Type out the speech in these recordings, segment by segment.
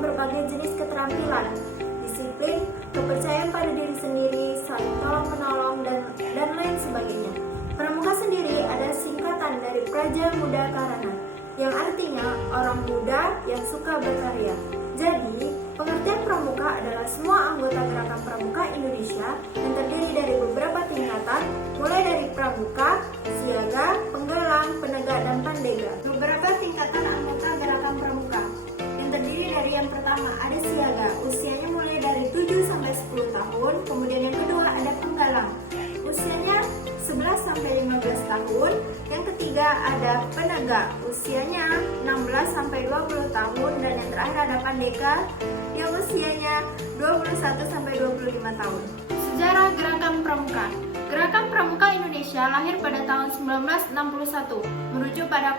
berbagai jenis keterampilan, disiplin, kepercayaan pada diri sendiri, saling tolong-menolong, dan lain sebagainya. Pramuka sendiri ada singkatan dari Praja Muda Karana, yang artinya orang muda yang suka berkarya. Jadi, pengertian pramuka adalah semua anggota gerakan pramuka Indonesia yang terdiri dari beberapa tingkatan, mulai dari pramuka, siaga, penggalang, penegak, dan pandega. Beberapa tingkatan anggota gerakan pramuka yang terdiri dari yang pertama ada siaga, usianya mulai dari 7 sampai 10 tahun, kemudian yang kedua ada penggalang, usianya 11 sampai 15 tahun. Yang ketiga ada penegak, usianya 16 sampai 20 tahun, dan yang terakhir ada pandega yang usianya 21 sampai 25 tahun. Sejarah Gerakan Pramuka. Gerakan Pramuka Indonesia lahir pada tahun 1961, merujuk pada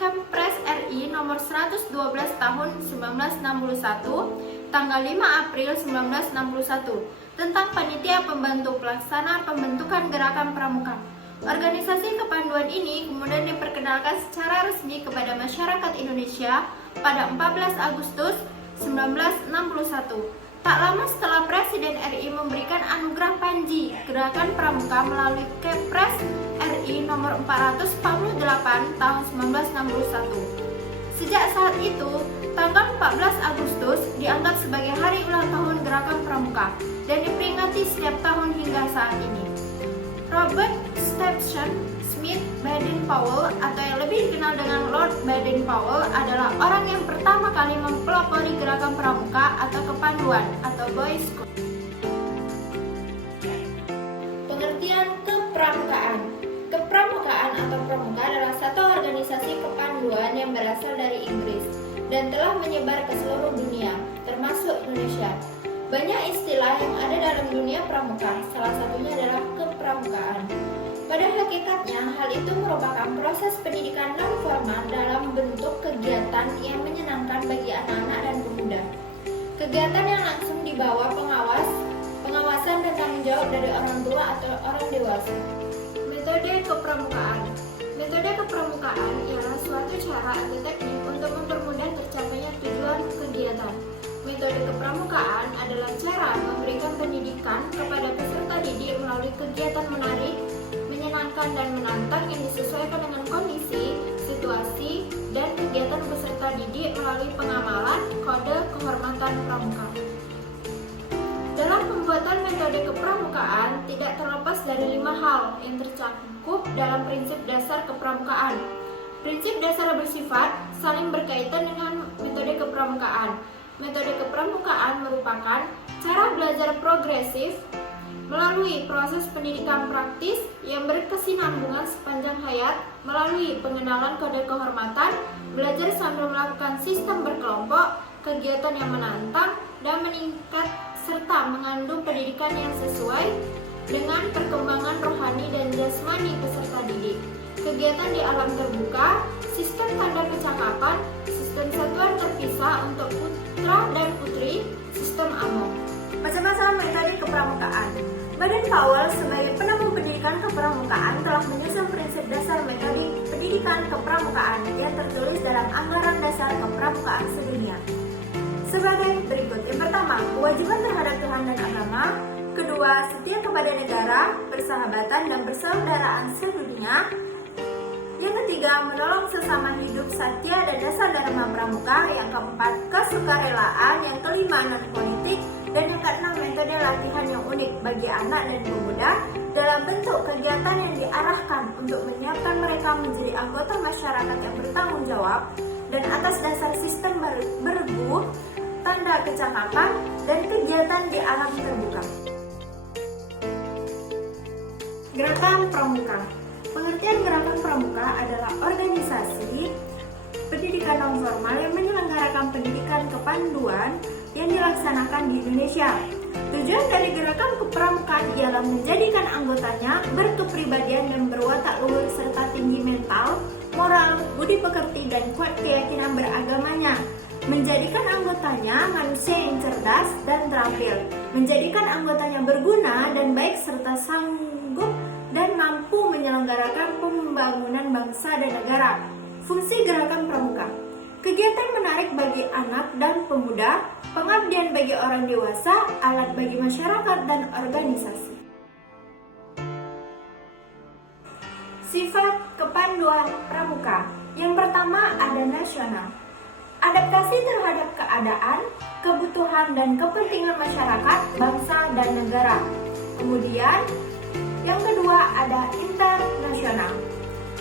Kempres RI nomor 112 tahun 1961, tanggal 5 April 1961, tentang panitia pembantu pelaksana pembentukan Gerakan Pramuka. Organisasi kepanduan ini kemudian diperkenalkan secara resmi kepada masyarakat Indonesia pada 14 Agustus 1961. Tak lama setelah Presiden RI memberikan anugerah Panji Gerakan Pramuka melalui Kepres RI nomor 448 tahun 1961. Sejak saat itu, tanggal 14 Agustus dianggap sebagai hari ulang tahun Gerakan Pramuka dan diperingati setiap tahun hingga saat ini. Robert Stephen Smith Baden-Powell, atau yang lebih dikenal dengan Lord Baden-Powell, adalah orang yang pertama kali mempelopori Gerakan Pramuka atau kepanduan atau Boy Scout. Pengertian kepramukaan. Kepramukaan atau pramuka adalah satu organisasi kepanduan yang berasal dari Inggris dan telah menyebar ke seluruh dunia, termasuk Indonesia. Banyak istilah yang ada dalam dunia pramuka, salah satunya adalah kepramukaan. Pada hakikatnya, hal itu merupakan proses pendidikan non-formal dalam bentuk kegiatan yang menyenangkan bagi anak-anak dan pemuda. Kegiatan yang langsung di bawah pengawasan dan tanggung jawab dari orang tua atau orang dewasa. Metode kepramukaan. Metode kepramukaan ialah suatu cara atau teknik untuk mempermudah tercapainya tujuan kegiatan. Metode kepramukaan adalah cara memberikan pendidikan kepada peserta didik melalui kegiatan menarik, menyenangkan, dan menantang yang disesuaikan dengan kondisi, situasi, dan kegiatan peserta didik melalui pengamalan kode kehormatan pramuka. Dalam pembuatan metode kepramukaan tidak terlepas dari 5 hal yang tercakup dalam prinsip dasar kepramukaan. Prinsip dasar bersifat saling berkaitan dengan metode kepramukaan. Metode kepramukaan merupakan cara belajar progresif melalui proses pendidikan praktis yang berkesinambungan sepanjang hayat melalui pengenalan kode kehormatan, belajar sambil melakukan sistem berkelompok, kegiatan yang menantang dan meningkat serta mengandung pendidikan yang sesuai dengan perkembangan rohani dan jasmani peserta didik. Kegiatan di alam terbuka, sistem tanda kecakapan, sistem satuan terpisah untuk putra dan putri, sistem AMO. Macam-macam metode kepramukaan. Baden-Powell sebagai penemu pendidikan kepramukaan telah menyusun prinsip dasar metode pendidikan kepramukaan yang tertulis dalam Anggaran Dasar Kepramukaan Sedunia sebagai berikut. Yang pertama, kewajiban terhadap Tuhan dan agama. Kedua, setia kepada negara, persahabatan dan persaudaraan sedunia. Yang ketiga, menolong sesama hidup satya dan dasar dharma pramuka. Yang keempat, kesukarelaan. Yang kelima, non-politik. Dan yang keenam, metode latihan yang unik bagi anak dan pemuda dalam bentuk kegiatan yang diarahkan untuk menyiapkan mereka menjadi anggota masyarakat yang bertanggung jawab dan atas dasar sistem beregu, tanda kecakapan, dan kegiatan di alam terbuka. Gerakan Pramuka. Pengertian Gerakan Pramuka adalah organisasi pendidikan non-formal yang menyelenggarakan pendidikan kepanduan yang dilaksanakan di Indonesia. Tujuan dari Gerakan Kepramukaan ialah menjadikan anggotanya berkepribadian dan berwatak luhur serta tinggi mental, moral, budi pekerti, dan kuat keyakinan beragamanya. Menjadikan anggotanya manusia yang cerdas dan terampil. Menjadikan anggotanya berguna dan baik serta sanggup dan mampu menyelenggarakan pembangunan bangsa dan negara. Fungsi Gerakan Pramuka. Kegiatan menarik bagi bagi anak dan pemuda, pengabdian bagi orang dewasa, alat bagi masyarakat dan organisasi. Sifat kepanduan pramuka. Yang pertama ada nasional. Adaptasi terhadap keadaan, kebutuhan dan kepentingan masyarakat, bangsa dan negara. Kemudian yang kedua ada internasional.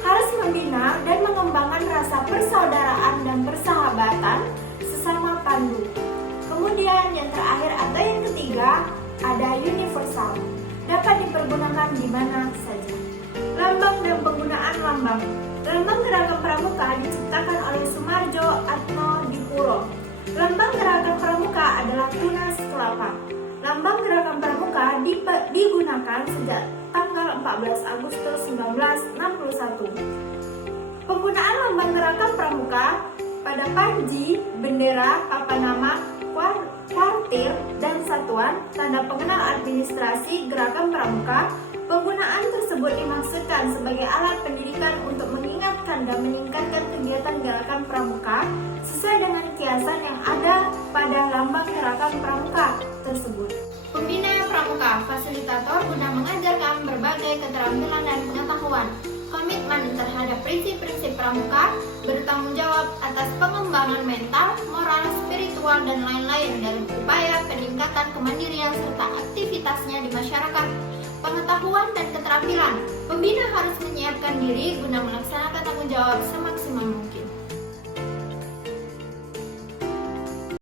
Harus membina dan mengembangkan rasa persaudaraan dan persahabatan sesama pandu. Kemudian yang terakhir atau yang ketiga ada universal. Dapat dipergunakan di mana saja. Lambang dan penggunaan lambang. Lambang Gerakan Pramuka diciptakan oleh Sumarjo Atmodipuro. Lambang Gerakan Pramuka adalah tunas kelapa. Lambang Gerakan Pramuka digunakan sejak tanggal 14 Agustus 1961. Penggunaan lambang Gerakan Pramuka pada panji, bendera, papan nama, kuartir, dan satuan tanda pengenal administrasi Gerakan Pramuka. Penggunaan tersebut dimaksudkan sebagai alat pendidikan untuk mengingatkan dan meningkatkan kegiatan Gerakan Pramuka sesuai dengan kiasan yang ada pada lambang Gerakan Pramuka tersebut. Pembina Pramuka, fasilitator guna mengajarkan berbagai keterampilan dan pengetahuan. Komitmen terhadap prinsip-prinsip Pramuka, bertanggung jawab atas pengembangan mental, moral, spiritual, dan lain-lain dalam upaya peningkatan kemandirian serta aktivitasnya di masyarakat. Pengetahuan dan keterampilan. Pembina harus menyiapkan diri guna melaksanakan tanggung jawab semaksimal mungkin.